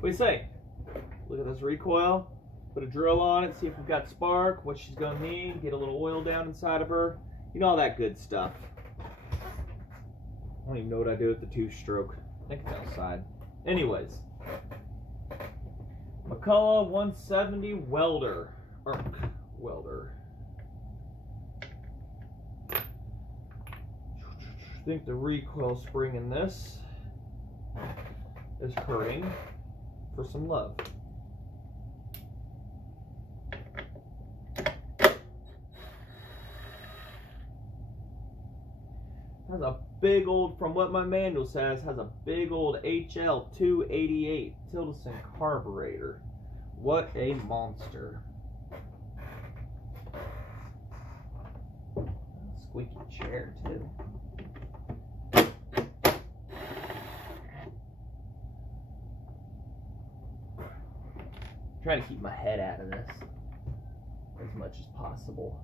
What do you say? Look at this recoil. Put a drill on it, see if we've got spark, what she's going to need, get a little oil down inside of her. You know, all that good stuff. I don't even know what I do with the 2-stroke. I think it's outside. Anyways. McCulloch 170 welder. Arc welder. I think the recoil spring in this is hurting for some love. Has a big old, from what my manual says, has a big old HL288 Tildeson carburetor. What a monster. Squeaky chair too. Trying to keep my head out of this as much as possible.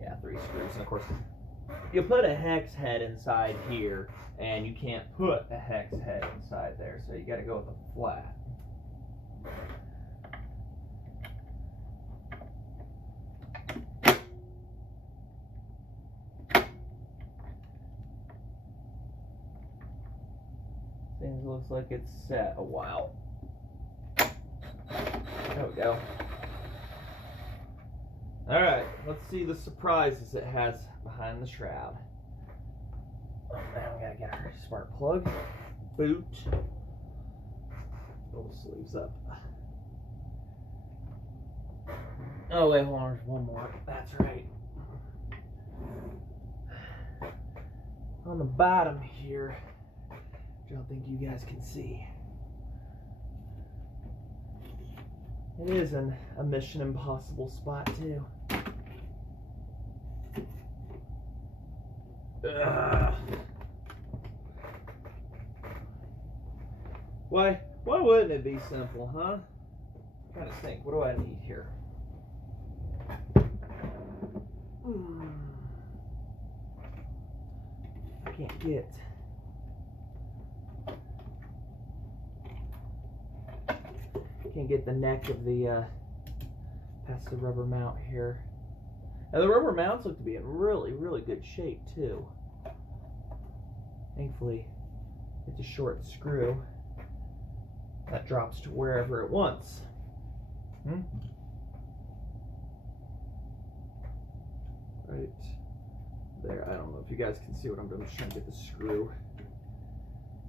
Yeah, 3 screws, and of course you put a hex head inside here, and you can't put a hex head inside there, so you got to go with a flat. Things looks like it's set a while. There we go. All right, let's see the surprises it has behind the shroud. Oh man, we gotta get our spark plug, boot, pull the sleeves up. Oh wait, hold on, there's one more. That's right. On the bottom here, which I don't think you guys can see. It is a Mission Impossible spot too. Why wouldn't it be simple, huh? I'm trying to think, what do I need here? I can't get the neck of the past the rubber mount here. Now the rubber mounts look to be in really, really good shape too. Thankfully, it's a short screw that drops to wherever it wants. Right there. I don't know if you guys can see what I'm doing. I'm just trying to get the screw.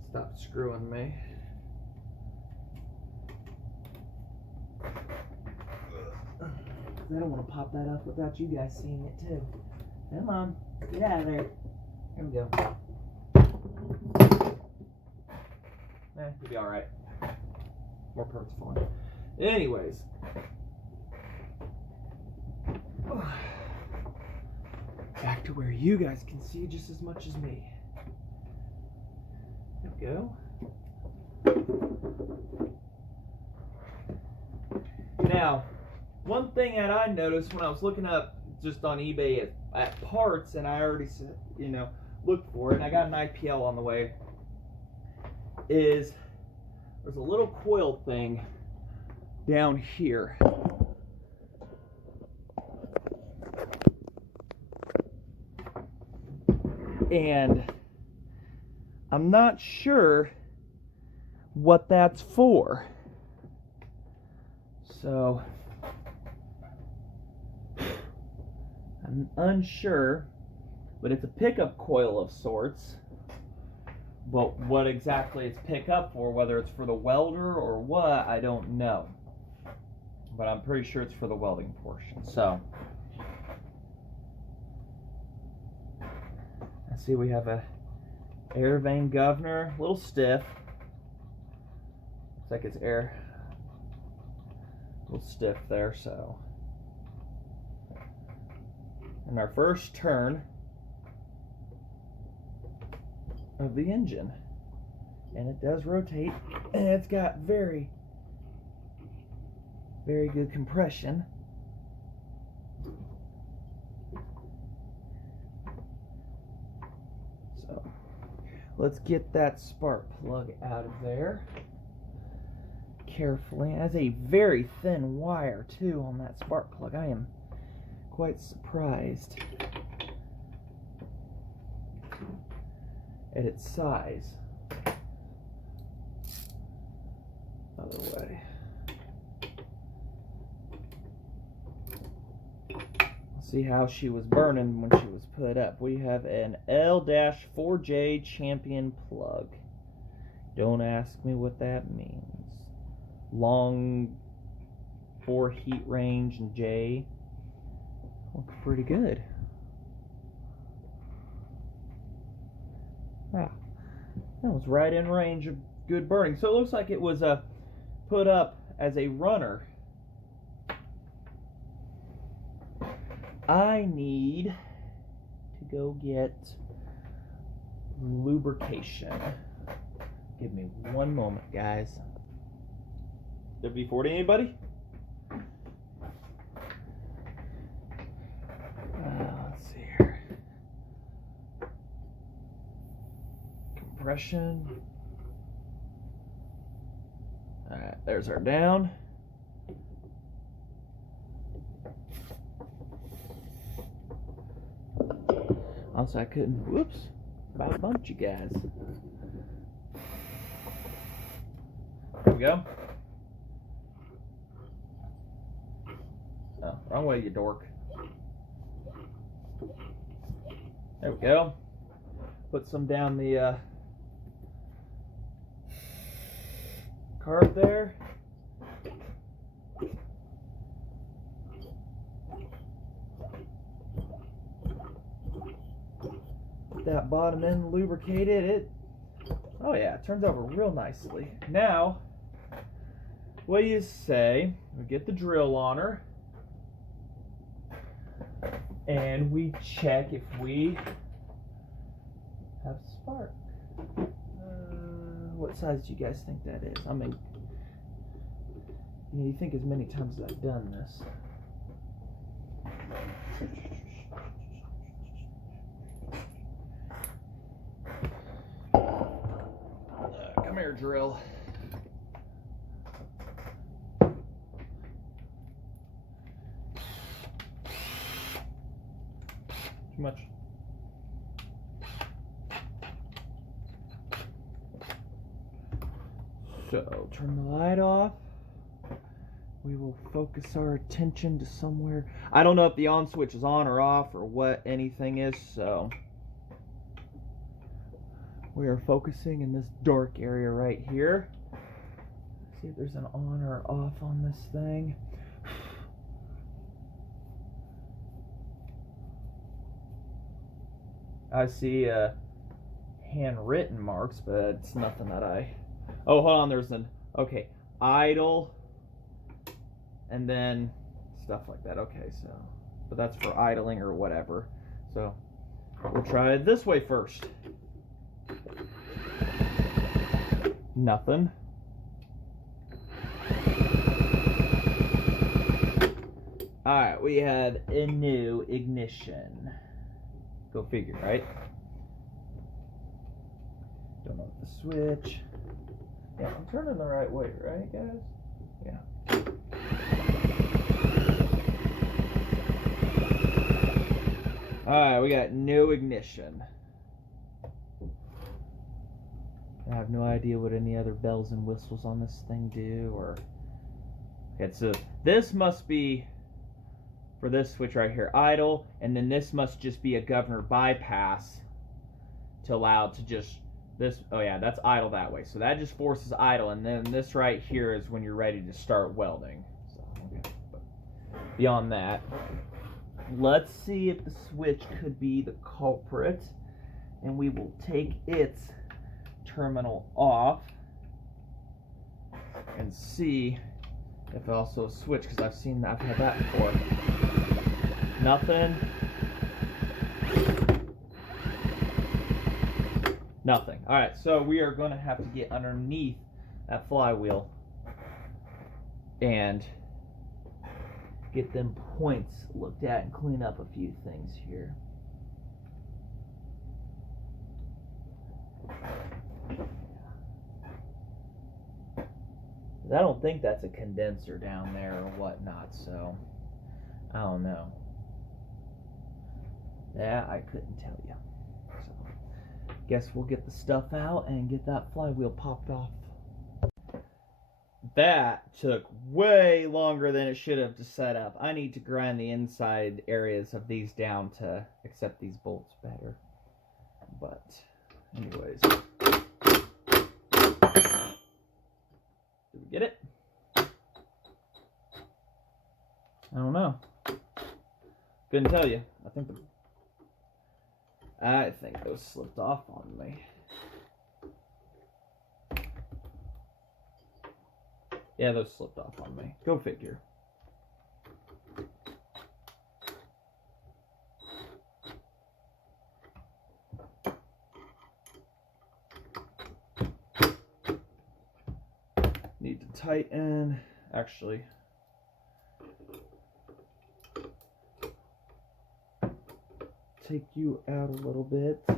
Stop screwing me. I don't want to pop that up without you guys seeing it too. Come on, get out of there. Here we go. You'll be all right. More parts fine. Anyways, back to where you guys can see just as much as me. There we go. Now, one thing that I noticed when I was looking up just on eBay at parts, and I already, looked for it, and I got an IPL on the way, is there's a little coil thing down here. And I'm not sure what that's for. So I'm unsure, but it's a pickup coil of sorts. But what exactly it's pick up for, whether it's for the welder or what, I don't know. But I'm pretty sure it's for the welding portion. So I see we have a air vane governor, a little stiff. Looks like it's air. A little stiff there, so. And our first turn of the engine, and it does rotate, and it's got very, very good compression. So let's get that spark plug out of there. carefully. It has a very thin wire too on that spark plug. I am quite surprised at its size. Other way. See how she was burning when she was put up. We have an L-4J champion plug. Don't ask me what that means. Long 4 heat range and J. Looks pretty good. Wow. That was right in range of good burning. So it looks like it was put up as a runner. I need to go get lubrication. Give me one moment, guys. WD-40, anybody? Let's see here. Compression. Alright, there's our down. Also, I couldn't, whoops, about bumped you guys. There we go. Oh, wrong way, you dork. There we go. Put some down the carb there. That bottom end lubricated. It, oh yeah, it turns over real nicely. Now, what do you say we get the drill on her and we check if we have spark. What size do you guys think that is? I mean, you think as many times as I've done this. Come here, drill. Too much. So, turn the light off. We will focus our attention to somewhere. I don't know if the on switch is on or off or what anything is, so we are focusing in this dark area right here. See if there's an on or off on this thing. I see handwritten marks, but it's nothing that I... Oh, hold on, there's an... Okay, idle, and then stuff like that. Okay, so... But that's for idling or whatever. So, we'll try it this way first. Nothing. Alright, we have a new ignition. Go figure, right? Don't know the switch. Yeah, I'm turning the right way, right, guys? Yeah. Alright, we got no ignition. I have no idea what any other bells and whistles on this thing do, or... Okay, so this must be, for this switch right here, idle, and then this must just be a governor bypass to allow it to just... This, oh yeah, that's idle that way. So that just forces idle, and then this right here is when you're ready to start welding. So, okay. But beyond that, let's see if the switch could be the culprit, and we will take its terminal off and see if also a switch, because I've seen that, I've had that before. Nothing. Nothing. Alright, so we are going to have to get underneath that flywheel and get them points looked at and clean up a few things here. I don't think that's a condenser down there or whatnot, so I don't know. Yeah, I couldn't tell you. So, guess we'll get the stuff out and get that flywheel popped off. That took way longer than it should have to set up. I need to grind the inside areas of these down to accept these bolts better. But, anyways. Did we get it? I don't know. Couldn't tell you. I think those slipped off on me. Yeah, those slipped off on me. Go figure. Need to tighten. Actually, take you out a little bit so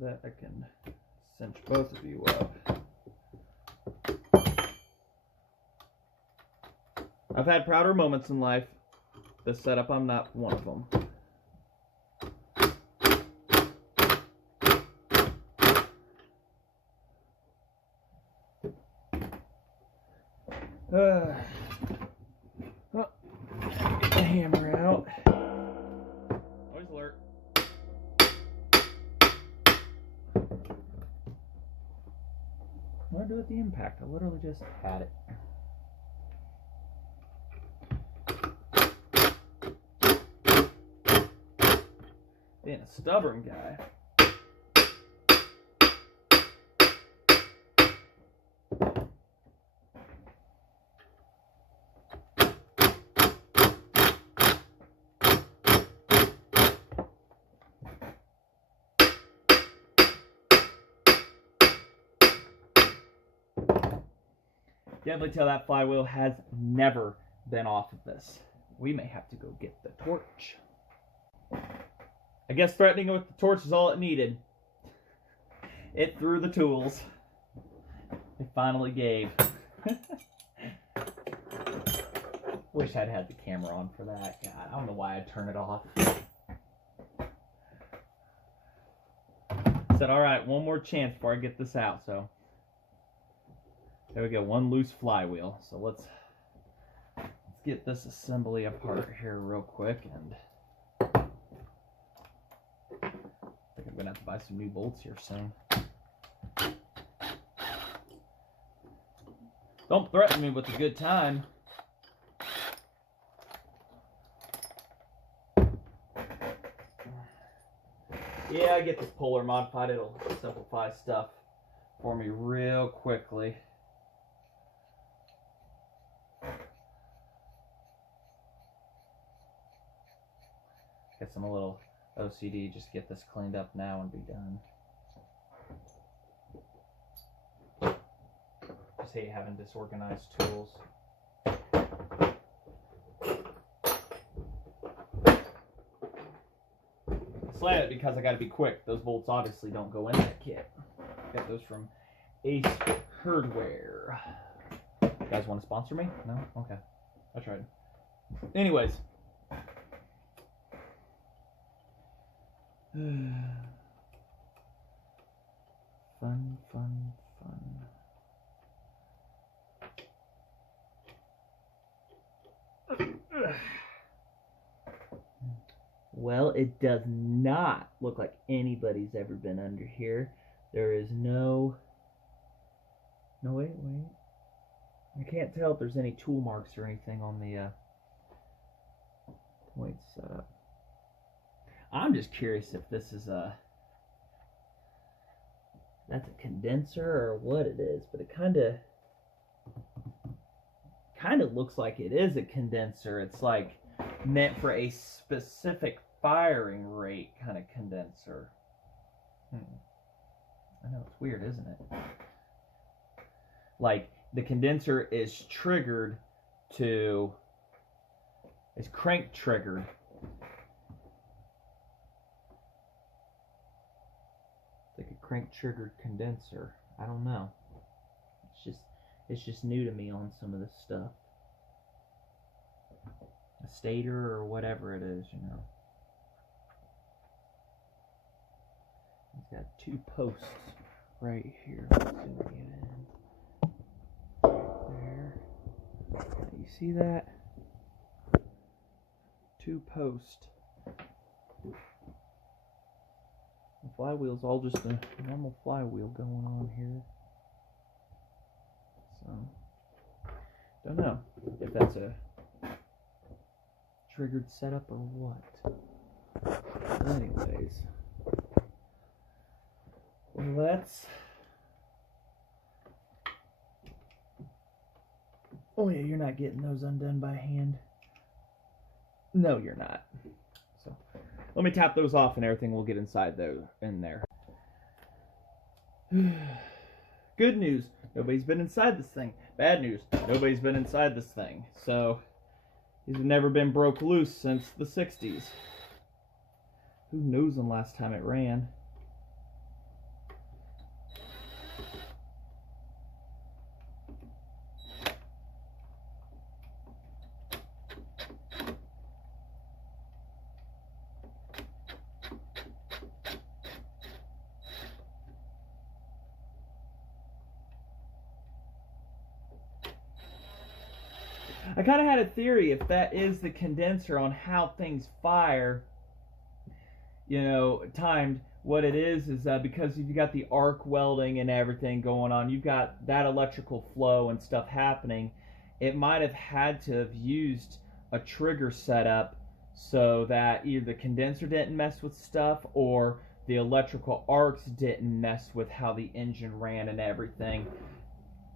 that I can cinch both of you up. I've had prouder moments in life. This setup, I'm not one of them. Get the hammer out. Always alert. What do I do with the impact? I literally just had it. Being a stubborn guy. Definitely tell that flywheel has never been off of this. We may have to go get the torch. I guess threatening with the torch is all it needed. It threw the tools. It finally gave. Wish I'd had the camera on for that. God, I don't know why I'd turn it off. Said, all right, one more chance before I get this out. So there we go, one loose flywheel. So let's get this assembly apart here real quick, and I think I'm gonna have to buy some new bolts here soon. Don't threaten me with a good time. Yeah, I get this Polar modified. It'll simplify stuff for me real quickly. Guess I'm a little OCD. Just get this cleaned up now and be done. Just hate having disorganized tools. Slam it because I gotta be quick. Those bolts obviously don't go in that kit. Got those from Ace Hardware. You guys want to sponsor me? No? Okay. I tried. Anyways. Fun, fun, fun. Well, it does not look like anybody's ever been under here. There is no... No, wait. I can't tell if there's any tool marks or anything on the point setup. I'm just curious if this is that's a condenser or what it is, but it kind of looks like it is a condenser. It's like meant for a specific firing rate kind of condenser. I know, it's weird, isn't it? Like the condenser is triggered to, it's crank triggered. It's like a crank triggered condenser. I don't know. It's just It's just new to me on some of this stuff. A stator or whatever it is, you know. It's got 2 posts right here. Let's zoom it in. There. Now you see that? 2 posts. The flywheel's all just a normal flywheel going on here. So, don't know if that's a triggered setup or what. But anyways, let's. Oh yeah, you're not getting those undone by hand. No, you're not. So, let me tap those off and everything will get inside in there. Good news, nobody's been inside this thing. Bad news, nobody's been inside this thing. So, these have never been broke loose since the 60s. Who knows when last time it ran? I kind of had a theory if that is the condenser on how things fire, you know, timed. What it is because you've got the arc welding and everything going on, you've got that electrical flow and stuff happening. It might have had to have used a trigger setup so that either the condenser didn't mess with stuff or the electrical arcs didn't mess with how the engine ran and everything.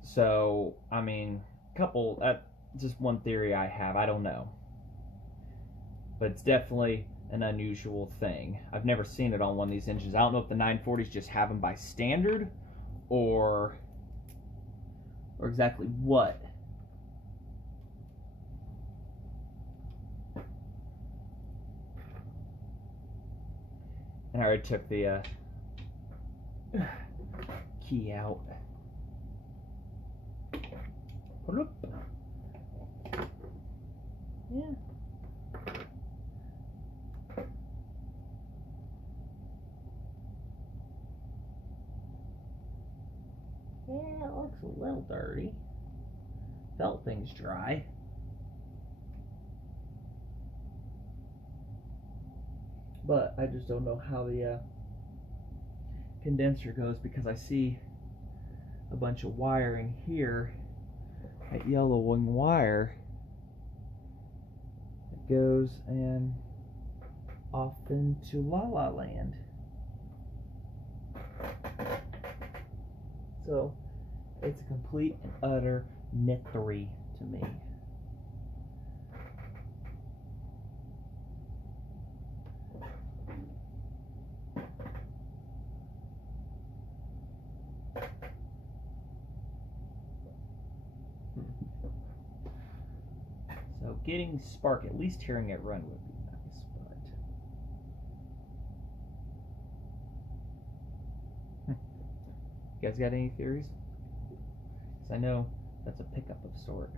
So, I mean, just one theory I have. I don't know. But it's definitely an unusual thing. I've never seen it on one of these engines. I don't know if the 940s just have them by standard or exactly what. And I already took the key out. Yeah. Yeah, it looks a little dirty. Felt things dry. But I just don't know how the condenser goes because I see a bunch of wiring here. That yellowing wire that goes and off into La La Land. So it's a complete and utter mystery to me. So getting spark, at least hearing it run would be nice, but you guys got any theories? Because I know that's a pickup of sort.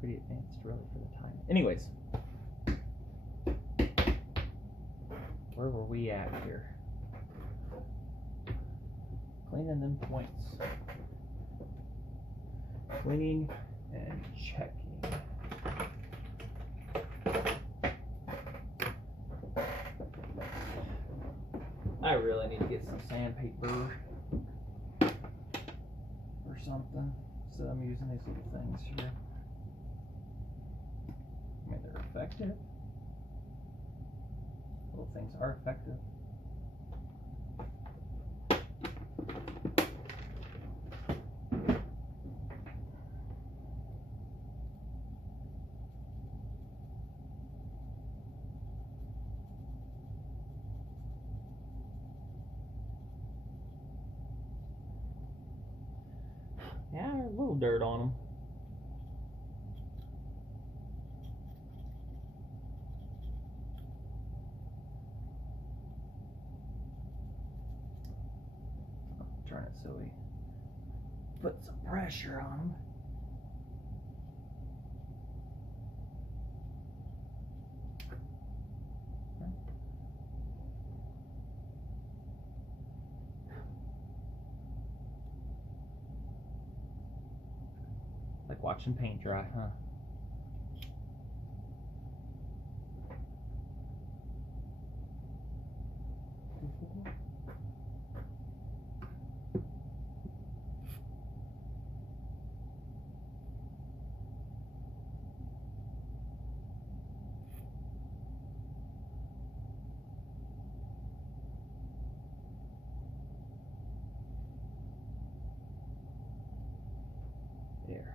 Pretty advanced really for the time. Anyways, where were we at here? Cleaning them points. Cleaning and checking. I really need to get some sandpaper or something. So I'm using these little things here. I mean, they're effective. Little things are effective. Yeah, a little dirt on them. Turn it so we put some pressure on them. Like watching paint dry, huh? There.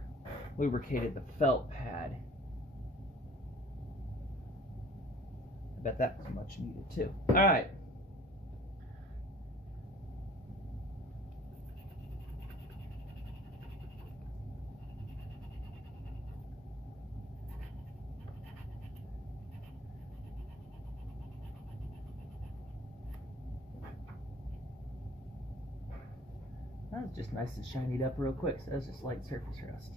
Lubricated the felt pad. I bet that was much needed too. All right. That was just nice and shinied up real quick, so that was just light surface rust.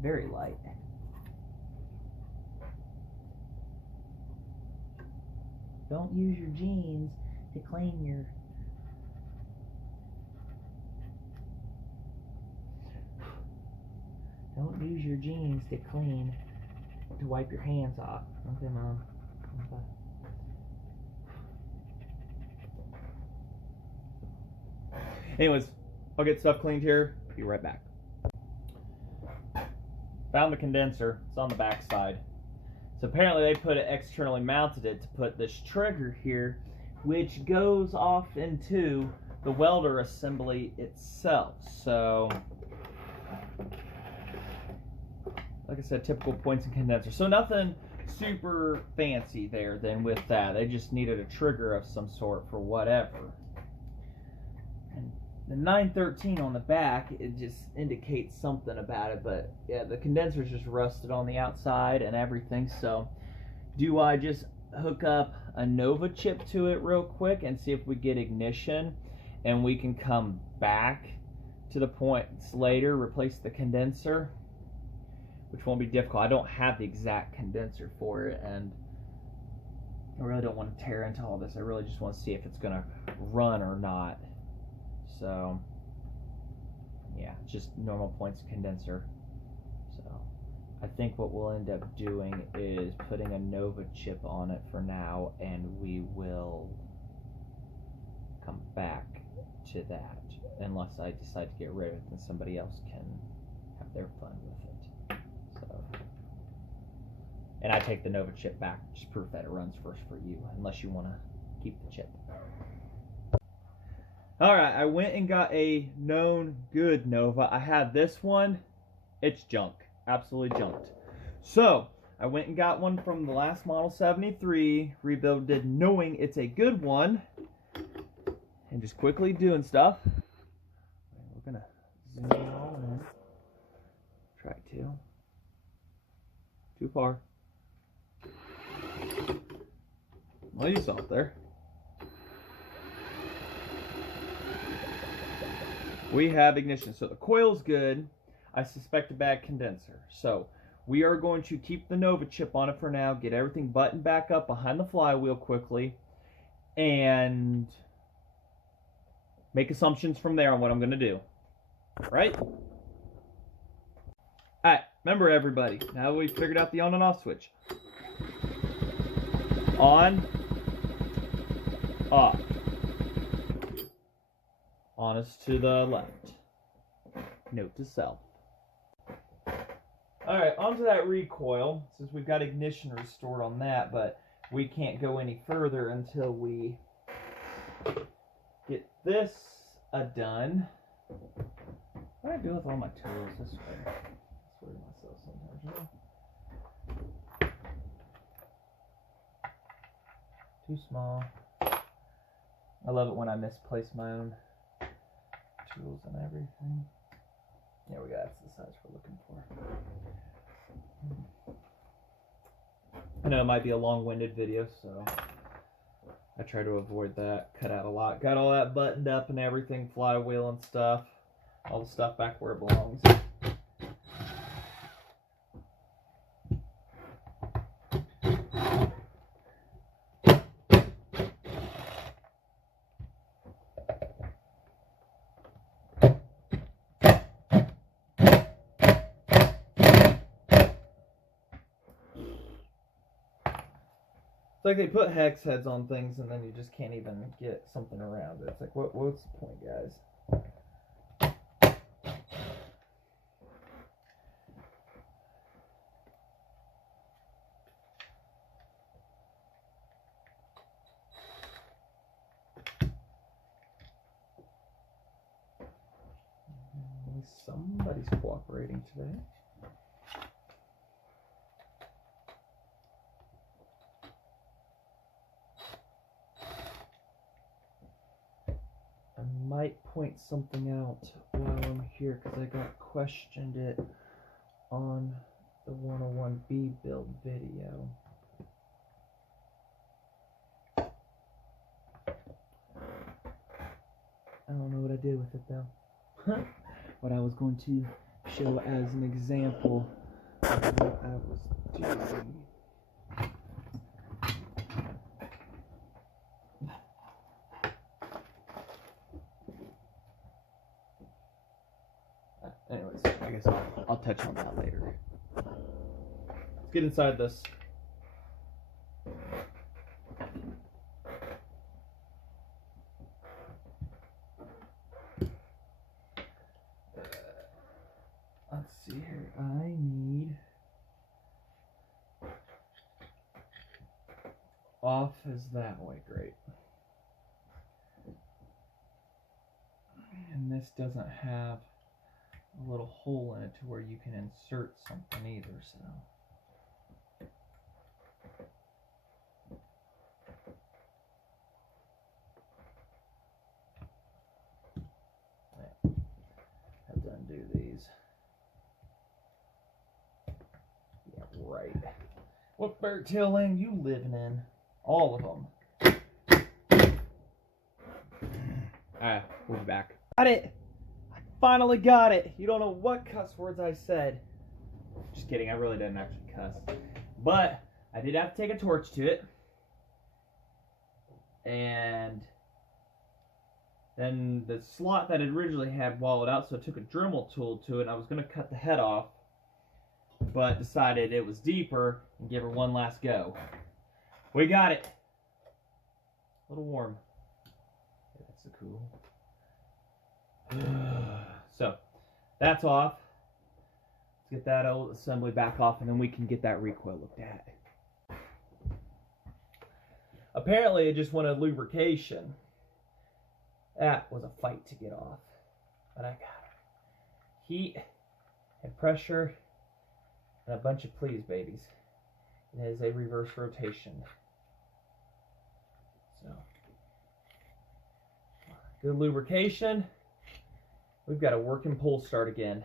Very light. Don't use your jeans to clean your... Don't use your jeans to clean, to wipe your hands off. Okay, Mom. Okay. Anyways, I'll get stuff cleaned here. Be right back. Found the condenser. It's on the back side. So apparently they put it externally mounted it to put this trigger here, which goes off into the welder assembly itself. So, like I said, typical points and condenser. So nothing super fancy there then with that. They just needed a trigger of some sort for whatever. And the 913 on the back, it just indicates something about it, but yeah, the condenser's just rusted on the outside and everything. So do I just hook up a Nova chip to it real quick and see if we get ignition, and we can come back to the points later, replace the condenser, which won't be difficult. I don't have the exact condenser for it, and I really don't want to tear into all this. I really just want to see if it's going to run or not. So, yeah, just normal points condenser. So, I think what we'll end up doing is putting a Nova chip on it for now, and we will come back to that, unless I decide to get rid of it and somebody else can have their fun with it. So, and I take the Nova chip back, just proof that it runs first for you, unless you want to keep the chip. Alright, I went and got a known good Nova. I had this one. It's junk. Absolutely junked. So, I went and got one from the last model 73. Rebuilded knowing it's a good one. And just quickly doing stuff. We're going to zoom it all in. Try to. Too far. Well, you saw it there. We have ignition. So the coil's good. I suspect a bad condenser. So we are going to keep the Nova chip on it for now, get everything buttoned back up behind the flywheel quickly, and make assumptions from there on what I'm going to do. Right? Alright, remember everybody, now we've figured out the on and off switch. On, off. On is to the left. Note to self. Alright, onto that recoil, since we've got ignition restored on that, but we can't go any further until we get this done. What do I do with all my tools this way? I swear to myself sometimes, you know? Too small. I love it when I misplace my own tools and everything. There we go, that's the size we're looking for. I know it might be a long-winded video, so I try to avoid that. Cut out a lot. Got all that buttoned up and everything, flywheel and stuff. all the stuff back where it belongs. It's like they put hex heads on things and then you just can't even get something around it. It's like, what's the point, guys? Somebody's cooperating today. I might point something out while I'm here because I got questioned it on the 101B build video. I don't know what I did with it though. What I was going to show as an example of what I was doing. Anyways, I guess I'll touch on that later. Let's get inside this. Let's see here. I need off is that way, great. And this doesn't have a little hole in it to where you can insert something either, so. Yeah. Have to undo these. Yeah, right. What fairy tale land you living in? All of them. Alright, we'll be back. Got it! I finally got it! You don't know what cuss words I said. Just kidding, I really didn't actually cuss. But I did have to take a torch to it. And then the slot that it originally had wallowed out, so I took a Dremel tool to it and I was going to cut the head off. But decided it was deeper and give her one last go. We got it. A little warm. Yeah, that's so cool. So, that's off. Let's get that old assembly back off and then we can get that recoil looked at. Apparently it just wanted lubrication. That was a fight to get off. But I got her. Heat and pressure and a bunch of please babies. It has a reverse rotation. So, good lubrication. We've got a working pull start again.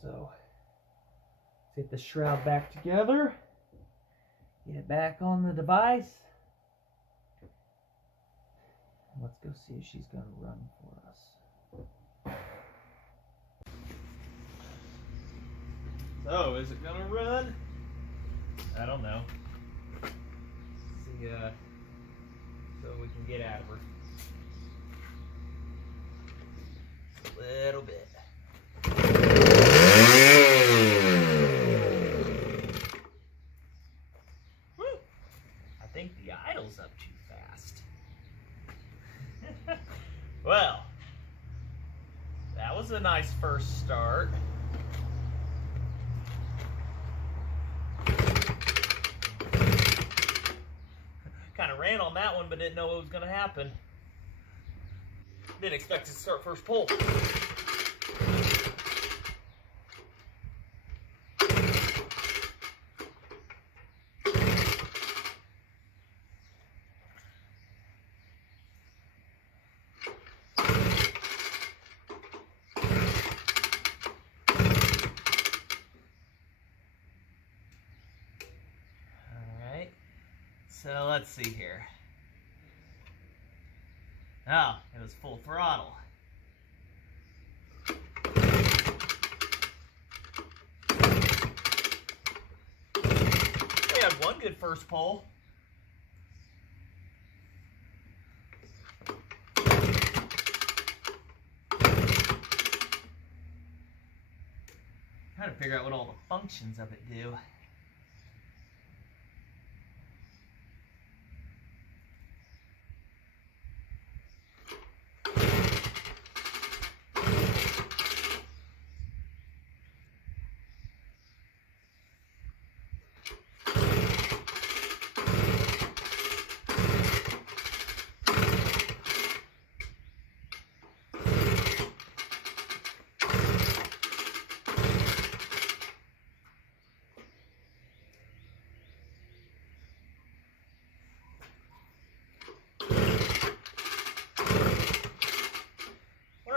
So, let's get the shroud back together. Get it back on the device. Let's go see if she's going to run for us. So, is it going to run? I don't know. See, so we can get out of her. Just a little bit. Woo! I think the idle's up too fast. Well, that was a nice first start. Kind of ran on that one, but didn't know what was going to happen. Didn't expect it to start first pull. So let's see here. Oh, it was full throttle. good first pull. Trying to figure out what all the functions of it do.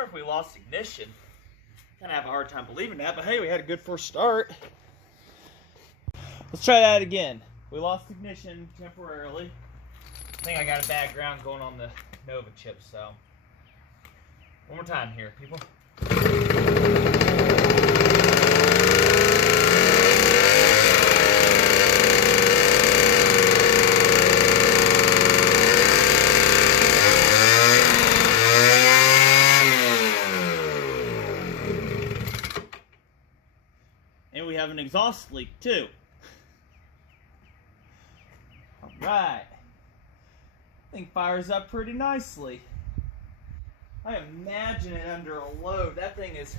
If we lost ignition, kind of have a hard time believing that, but hey, we had a good first start. Let's try that again. We lost ignition temporarily. I think I got a bad ground going on the Nova chip, so one more time here, people. And we have an exhaust leak too. All right. I think fires up pretty nicely. I imagine it under a load. That thing is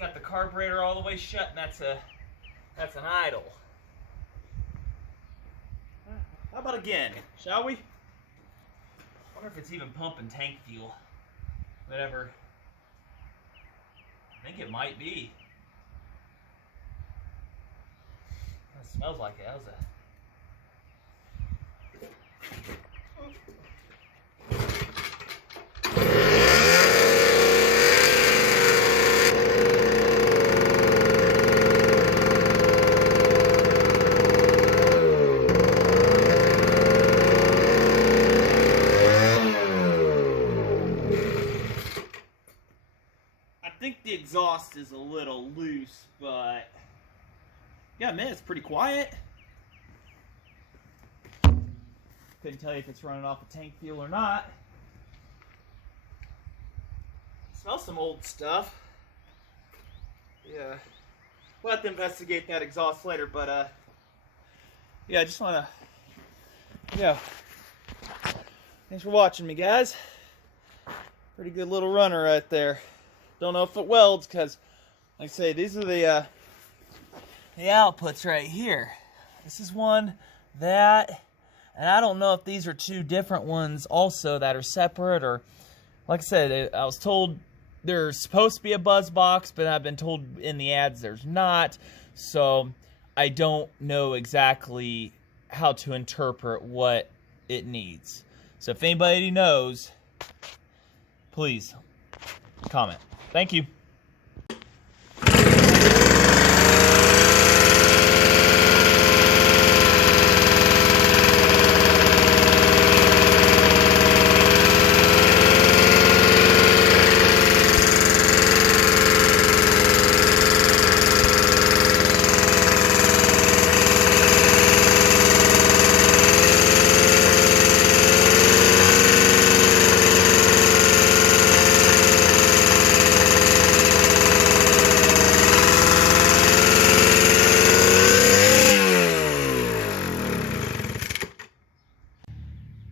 got the carburetor all the way shut, and that's an idle. How about again, shall we? Wonder if it's even pumping tank fuel. Whatever. I think it might be. It smells like it. That was I think the exhaust is a little loose, but yeah, man, it's pretty quiet. Couldn't tell you if it's running off of tank fuel or not. Smells some old stuff. Yeah, we'll have to investigate that exhaust later, but yeah, I just want to, yeah. Thanks for watching me, guys. Pretty good little runner right there. Don't know if it welds, because, like I say, these are the outputs right here. This is one, that, and I don't know if these are two different ones also that are separate, or, like I said, I was told there's supposed to be a buzz box, but I've been told in the ads there's not, so I don't know exactly how to interpret what it needs. So if anybody knows, please comment. Thank you.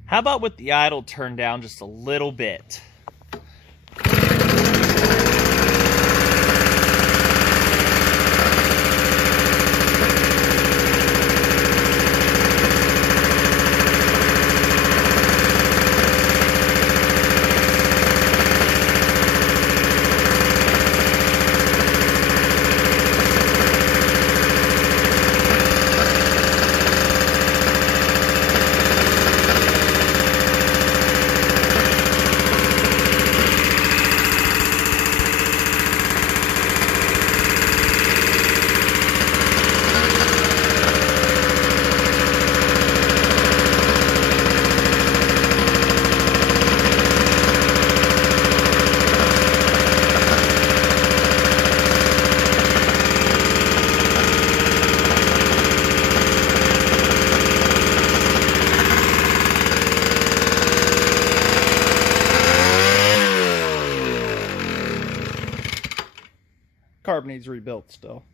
How about with the idle turned down just a little bit? Carb needs rebuilt still.